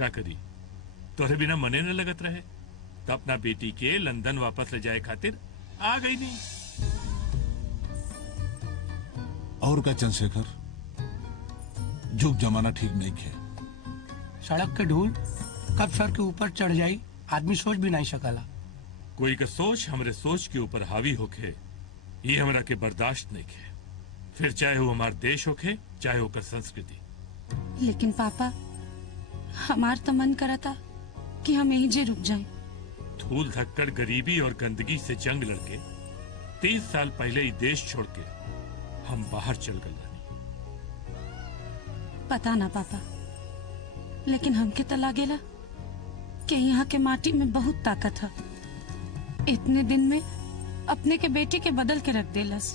का करी तोरे बिना मने न लगत रहे तो अपना बेटी के लंदन वापस ले जाए खातिर आ गई नहीं। और का चंद्रशेखर, जुग जमाना ठीक नहीं है। सड़क के धूल कब सर के ऊपर चढ़ जाई आदमी सोच भी नहीं सकला। कोई का सोच हमरे सोच के ऊपर हावी होके ये हमरा के बर्दाश्त नहीं है, फिर चाहे वो हमार देश होके चाहे होकर संस्कृति। लेकिन पापा हमार तो मन करा था कि हम यहीं जे रुक जाएं। धूल धक्कड़ गरीबी और गंदगी से जंग लड़के 30 साल पहले ही देश छोड़ के हम बाहर चल गए रानी। पता ना पापा, लेकिन हमके तो लागेला कि यहाँ के माटी में बहुत ताकत है। इतने दिन में अपने के बेटी के बदल के रख देलस।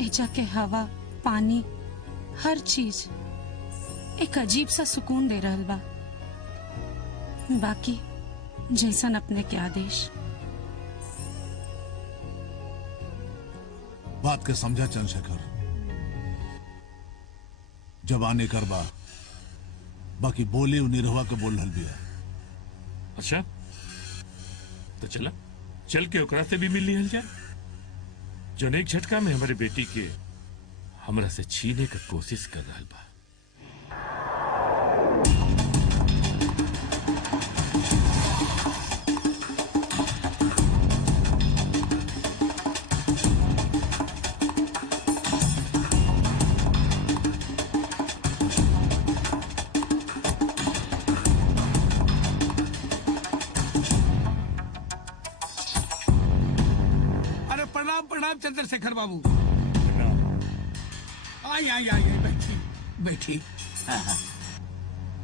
एजा के हवा पानी हर चीज एक अजीब सा सुकून दे रहल बा। बाकी जैसन अपने के आदेश। बात के समझा चंद्रशेखर, जवाने करबा बाकी बोली निरहुआ के बोल रहल बिया। अच्छा तो चला चल के ओकरा से भी मिल लिहल जाए जो एक झटका में हमारे बेटी के हमरा से छीने का कोशिश कर रहा बा। प्रणाम चंद्रशेखर बाबू। आई आई आई बैठी बैठी।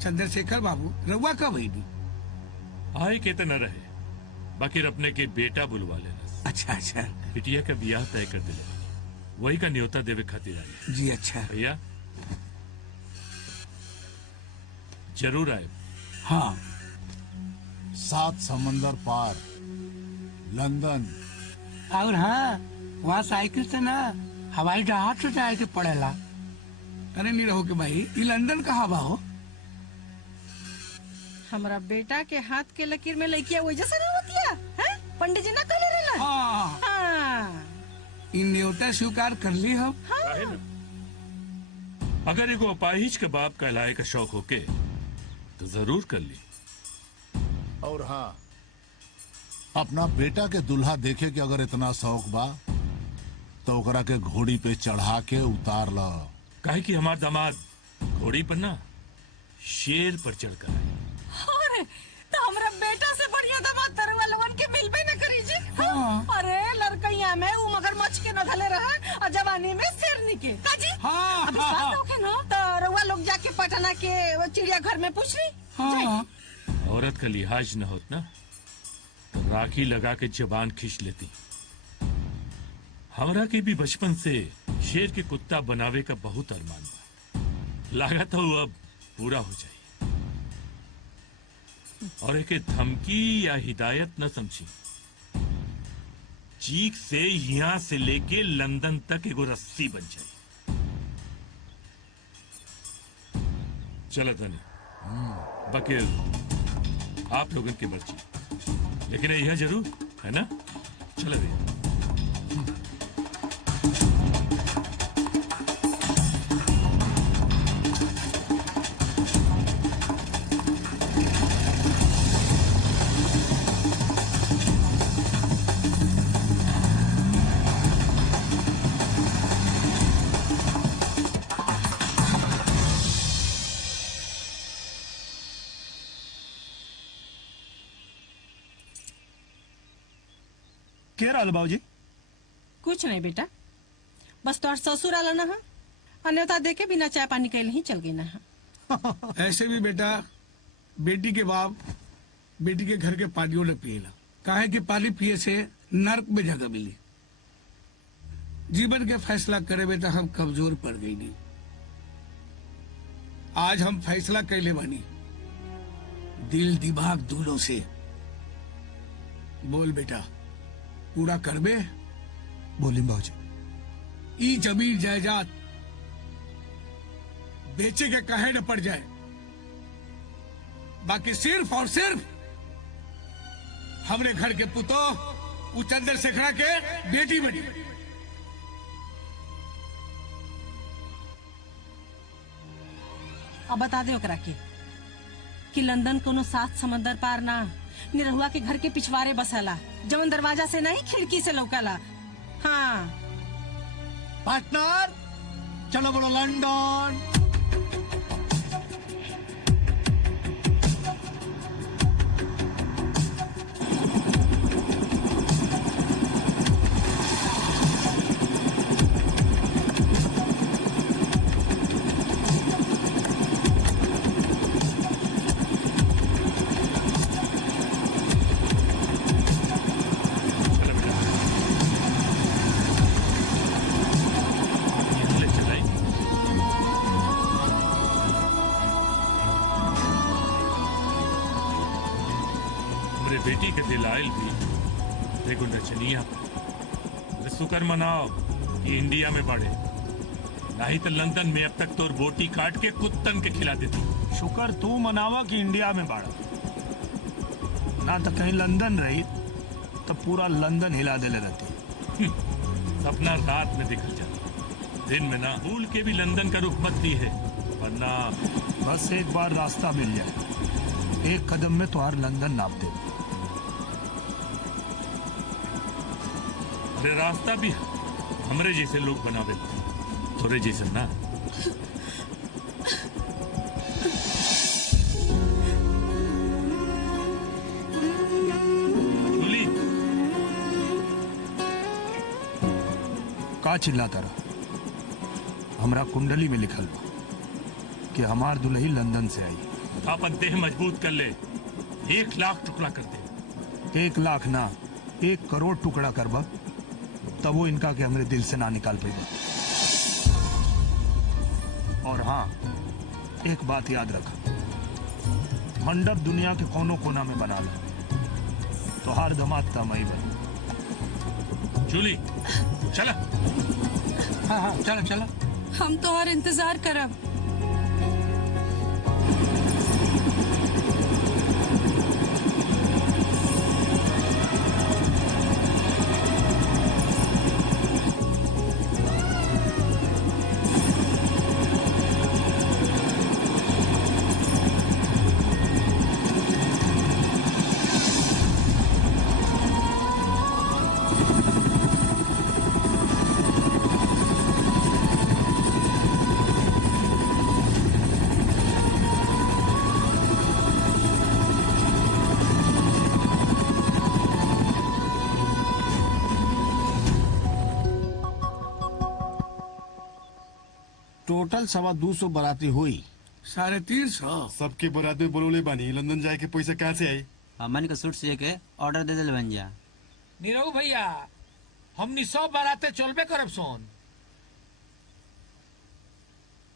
चंद्रशेखर बाबू रउआ कब आई? आए के तो न रहे, बाकी अपने के बेटा बुलवा लेना। अच्छा अच्छा। बिटिया का ब्याह तय कर दिले, वही का न्योता देवे खातिर आई। जी अच्छा भैया जरूर आए। हाँ 7 समंदर पार लंदन। और हाँ वहाँ साइकिल से ना हवाई जहाज से जाए के पड़ेला। अरे नहीं रहो कि भाई ये लंदन का हवा हो। हमारा बेटा के हाथ के लकीर में लड़कियां वही जैसा ना होती है? पंडित जी ना कहले रहला। हाँ हाँ। इन न्योता स्वीकार कर ली हम। हाँ। अगर एगो अपाहिज के बाप कहलाए का शौक होके तो जरूर कर ली। और हाँ अपना बेटा के दुल्हा देखे के अगर इतना शौक बा तो ओकरा के घोड़ी पे चढ़ा के उतार ला। काहे कि हमार दामाद घोड़ी पर ना शेर पर चढ़कर आए। अरे तो हमारा बेटा से बढ़िया दामाद तरुआ लोगन के मिलबे न करी जी। हाँ। अरे लड़कैया में वो मगरमच्छ के न धले रहा और जवानी में शेरनी के। काजी? हाँ, अभी हाँ, साथ होके न तो रउआ लोग जाके पटना के वो चिड़ियाघर में पूछ ली। हाँ। औरत का लिहाज न होत ना तो राखी लगा के जबान खींच लेती। हमरा के भी बचपन से शेर के कुत्ता बनावे का बहुत अरमान बा। लागत हो अब पूरा हो जाए। और एक धमकी या हिदायत न समझी, चीख से यहां से लेके लंदन तक एगो रस्सी बन जाए। चलो धनी बाकी आप लोगों की मर्जी, लेकिन यह जरूर है ना। चलो भैया। क्या रहा बाबूजी? कुछ नहीं बेटा, बस तोर ससुर आला ना है, अन्यथा देखे बिना चाय पानी के ही चल गई ना है। ऐसे भी बेटा बेटी के बाप बेटी के घर के पानियों ने पिएला। काहे कि पानी पिए से नर्क में जगह मिली। जीवन के फैसला करे बेटा हम कमजोर पड़ गई नहीं। आज हम फैसला कैले बानी दिल दिमाग दोनों से। बोल बेटा पूरा करबे? बोली बाबूजी। ई जमीन जायदाद बेचे के कहे न पड़ जाए। बाकी सिर्फ और सिर्फ हमरे घर के पुतो वो चंद्रशेखरा के बेटी बनी। अब बता दे ओकरा के कि लंदन कोनो सात समंदर पार ना निरहुआ के घर के पिछवाड़े बसला, जवन दरवाजा से नहीं खिड़की से लौकला। हाँ पार्टनर चलो बोलो लंदन। बेटी के दिलाइल भी देखो नचनिया शुक्र मनाओ कि इंडिया में बढ़े, नहीं तो लंदन में अब तक तोर बोटी काट के कुत्तन के खिला देती। शुक्र तू मनावा कि इंडिया में बाड़ा, ना तो कहीं लंदन रही तो पूरा लंदन हिला देले रहती। सपना रात में दिखल जाता, दिन में ना। भूल के भी लंदन का रुख मत दी है, वरना बस एक बार रास्ता मिल जाए, एक कदम में तुहार लंदन नाप दे। अरे रास्ता भी हमरे जैसे लोग बनावे, थोड़े जैसे ना। बोली का चिल्लाता रहा? हमरा कुंडली में लिखल बा कि हमार दुल्ही लंदन से आई। अपन देह मजबूत कर ले, 1 लाख टुकड़ा कर दे। 1 लाख ना 1 करोड़ टुकड़ा करबा तब वो इनका के हमरे दिल से ना निकाल पाएगा। और हाँ, एक बात याद रखा, मंडप दुनिया के कोनो कोना में बना लो तो हर दमाद तमई बन। जूली चला। हाँ हाँ चलो चलो। हम तो और इंतजार करब। टोटल 250 बराती हुई। 350। सबके बरात में बोलोले बानी, लंदन जाए के पैसा कहाँ से आई? हमन के सूट से के ऑर्डर दे दिल बन जा। नीरव भैया हमनी सब बाराते चलबे करब सोन।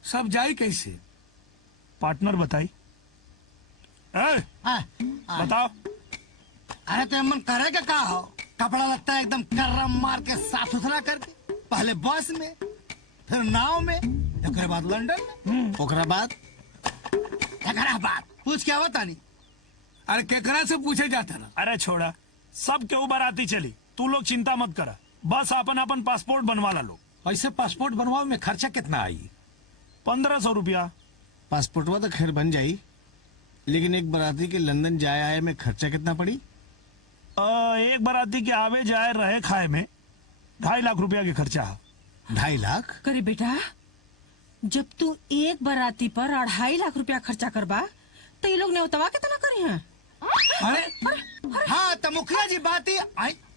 सब जाई कैसे? पार्टनर बताई। बताओ। अरे तो मन करेगा का हो, कपड़ा लगता है एकदम कर्रम मार के साफ सुथरा करके, पहले बस में फिर नाव में, एक बाद लंदन में, ओकरा बाद पूछ क्या बता नहीं। अरे केकरा से पूछे जाता ना। अरे छोड़ा, सब के ऊबर आती चली, तू लोग चिंता मत करा, बस अपन अपन पासपोर्ट बनवा ला लो। ऐसे पासपोर्ट बनवावे में खर्चा कितना आई? 1500 रुपया। पासपोर्टवा तो खैर बन जाई, लेकिन एक बराती के लंदन जाए आए में खर्चा कितना पड़ी? एक बराती के आवे जाए रहे खाए में 2.5 लाख रुपया के खर्चा है। 2.5 लाख? करे बेटा, जब तू एक बराती पर 2.5 लाख रुपया खर्चा करबा तो ये लोग नेवतवा कितना करी हैं? अरे हाँ तो मुखिया जी बात ही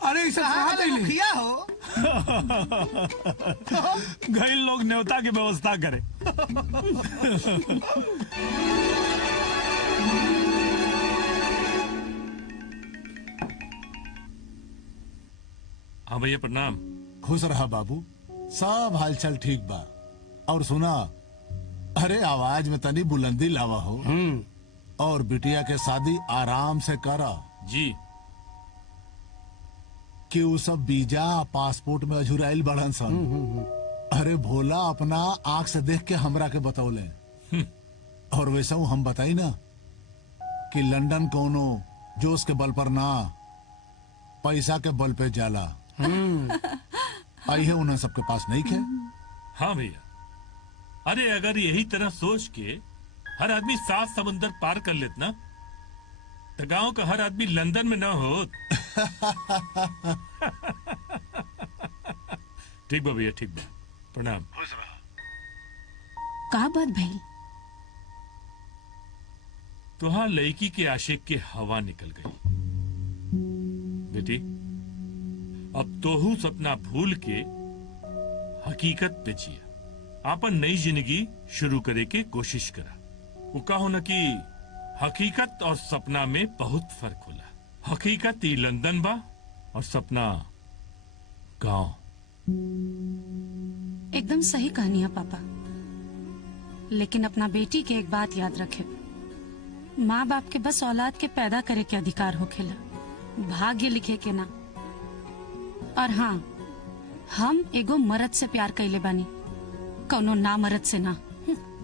अरे इसे मुखिया हो गई लोग न्योता की व्यवस्था करे। हाँ भैया प्रणाम। खुश रहा बाबू, सब हालचाल ठीक बा। और सुना, अरे आवाज में तनी बुलंदी लावा हो, और बिटिया के शादी आराम से करा जी। कि वो सब वीजा पासपोर्ट में अझुराइल बढ़न सन। अरे भोला अपना आंख से देख के हमरा के बतौले, और वैसा हम बताई ना कि लंदन कोनो जोश के बल पर ना पैसा के बल पे जाला। आई है उन्हें सबके पास नहीं खे। हाँ भैया, अरे अगर यही तरह सोच के हर आदमी 7 समंदर पार कर लेत ना, तो गांव का हर आदमी लंदन में ना होत। ठीक बा भैया, ठीक बा, प्रणाम। का बात भइल? तुहार लड़की के आशिक के हवा निकल गई। बेटी, अब तोहू सपना भूल के हकीकत पे जिया, आपन नई जिंदगी शुरू करे के कोशिश करा। वो कहो न कि हकीकत और सपना में बहुत फर्क होला। हकीकत ही लंदन बा और सपना गांव। एकदम सही कहानी है पापा, लेकिन अपना बेटी के एक बात याद रखे, माँ बाप के बस औलाद के पैदा करे के अधिकार होखेला, भाग्य लिखे के ना। और हाँ, हम एगो मर्द से प्यार कैले बानी, कौनो ना मर्द से ना।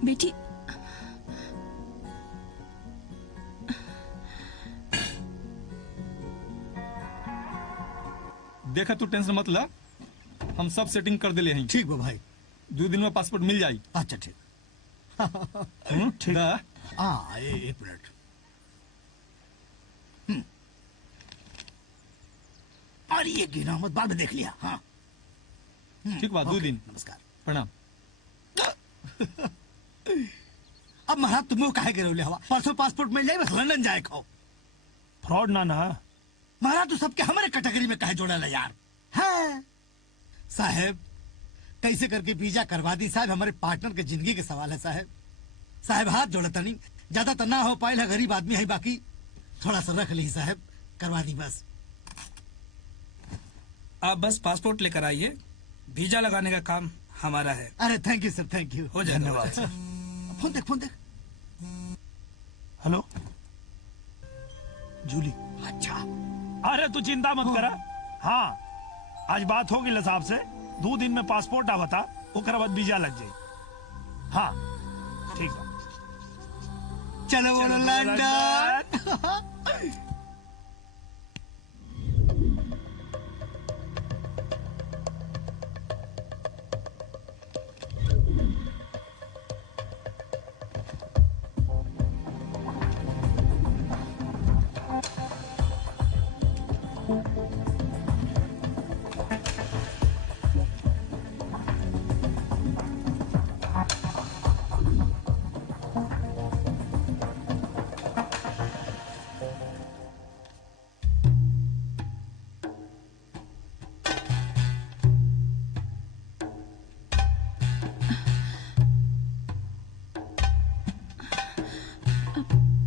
बेटी, देखा तू टेंशन मत ला, हम सब सेटिंग कर दिले हैं। ठीक बा भाई, 2 दिन में पासपोर्ट मिल जाई। अच्छा ठीक। ठीक है। हाँ, एक मिनट। और ये गिना मत, बाद में देख लिया। हाँ ठीक बा, 2 दिन। नमस्कार, प्रणाम। अब महाराज तुम्हें काहे गिरौले हवा? परसों पासपोर्ट मिल जाए, बस लंदन जाए खाओ। फ्रॉड ना ना महाराज तो सबके हमारे कैटेगरी में काहे जोड़ा यार? हाँ साहब, कैसे करके वीजा करवा दी साहब, हमारे पार्टनर के जिंदगी के सवाल है साहब। साहब हाथ जोड़ता नहीं, ज्यादा तो ना हो पाए, गरीब आदमी है, बाकी थोड़ा सा रख ली साहब, करवा दी बस। आप बस पासपोर्ट लेकर आइए, वीजा लगाने का काम हमारा है। अरे thank you sir, thank you. हो जाएगा। धन्यवाद सर। फोन देख, फोन देख। Hello Julie. अच्छा, अरे तू चिंता मत करा। हाँ, आज बात होगी ल साहब से, 2 दिन में पासपोर्ट आवता, ओकरा बाद वीजा लग जाए। हाँ ठीक है, चलो लंदन।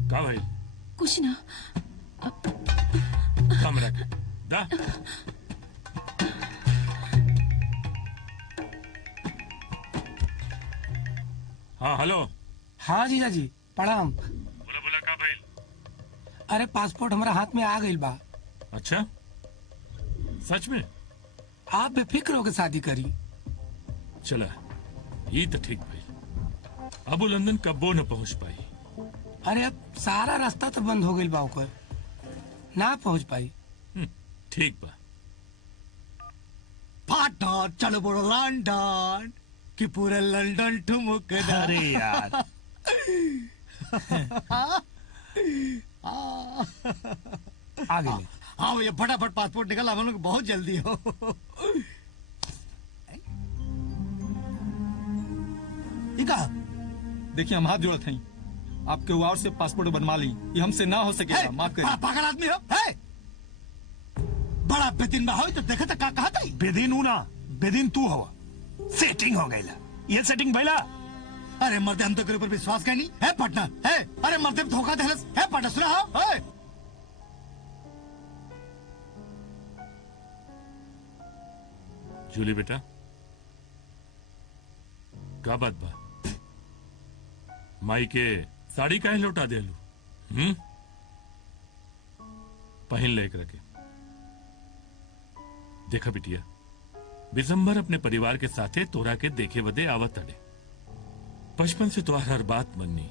का भाई? कुछ ना। कम रख दा। हाँ हेलो। हाँ जीजा जी, प्रणाम। बोला बोला, का भाई? अरे पासपोर्ट हमारा हाथ में आ गई बा। अच्छा, सच में? आप बेफिक्र होकर शादी करी। चला, ये तो ठीक भाई। अब वो लंदन कब्बो न पहुंच पाई। अरे अब सारा रास्ता तो बंद हो गई बा, ओकर ना पहुंच पाई। ठीक बा। पार्टनर चलो बोलो लंदन, कि पूरे लंदन ठुमक। अरे यार आ गई। हाँ भैया, फटाफट पासपोर्ट निकल, हम लोग बहुत जल्दी हो। ये कहा? देखिए हम हाथ जोड़ते हैं, आपके वार से पासपोर्ट बनवा ली, ये हमसे ना हो सकेगा, माफ करिए। पागल आदमी हो? है? बड़ा बेदिन हो तो देखा था, कहा था? बेदिन हूँ ना, बेदिन तू हवा। सेटिंग हो गई ला, ये सेटिंग भैला। अरे मर्दे, हम तो तेरे ऊपर विश्वास का नहीं है पार्टनर, है? अरे मर्दे धोखा दे है पार्टनर, सुना है? जूली बेटा, का बात बा? माई के साड़ी काहे लौटा दे लू? पहन ले एक रखे। देखा बिटिया, दिसंबर अपने परिवार के साथे तोरा के देखे बदे आवत अड़े। बचपन से तो हर बात मननी,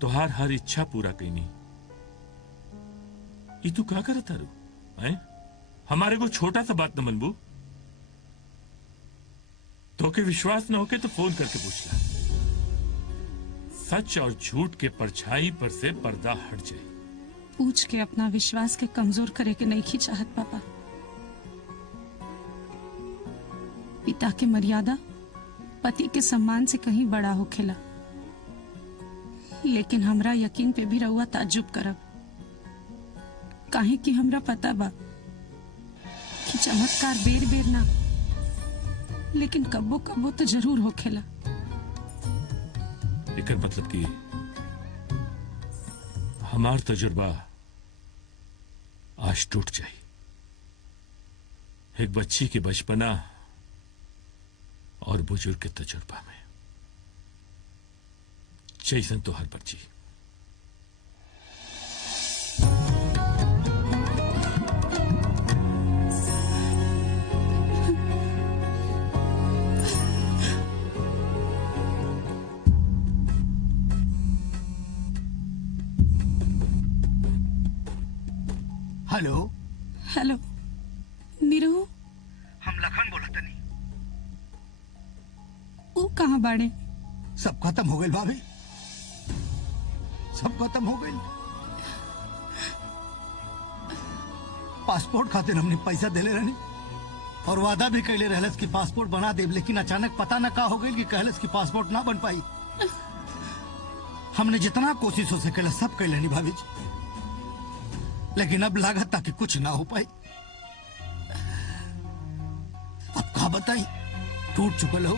तुहार हर इच्छा पूरा कईनी। ये तू क्या करत तारू हैं? हमारे को छोटा सा बात न मनबू? तो के विश्वास न होके तो फोन करके पूछला। सच और झूठ के परछाई पर से पर्दा हट जाए। पूछ के अपना विश्वास के कमजोर करे के नहीं की चाहत पापा। पिता के मर्यादा पति के सम्मान से कहीं बड़ा होखेला, लेकिन हमरा यकीन पे भी रहुआ ताज्जुब करब। काहे कि हमरा पता बा कि चमत्कार बेर बेर ना, लेकिन कब्बो कब्बो तो जरूर होखेला। एकर मतलब कि हमार तजुर्बा आज टूट जाए। एक बच्ची के बचपना और बुजुर्ग के तजुर्बा में जैसन तो हर बच्ची। हेलो हेलो नीरू, हम लखन बोला तनी। वो कहाँ बाड़े? सब खत्म हो गई भाभी, सब खत्म हो गई। पासपोर्ट खातिर हमने पैसा देले रहनी और वादा भी कैले रहलस कि पासपोर्ट बना देब, लेकिन अचानक पता न का हो गई कि कहलस कि पासपोर्ट ना बन पाई। हमने जितना कोशिश हो सकेला सब कैले नहीं भाभी जी, लेकिन अब लागत था कि कुछ ना हो पाई। अब कहा बताई, टूट चुकल हो।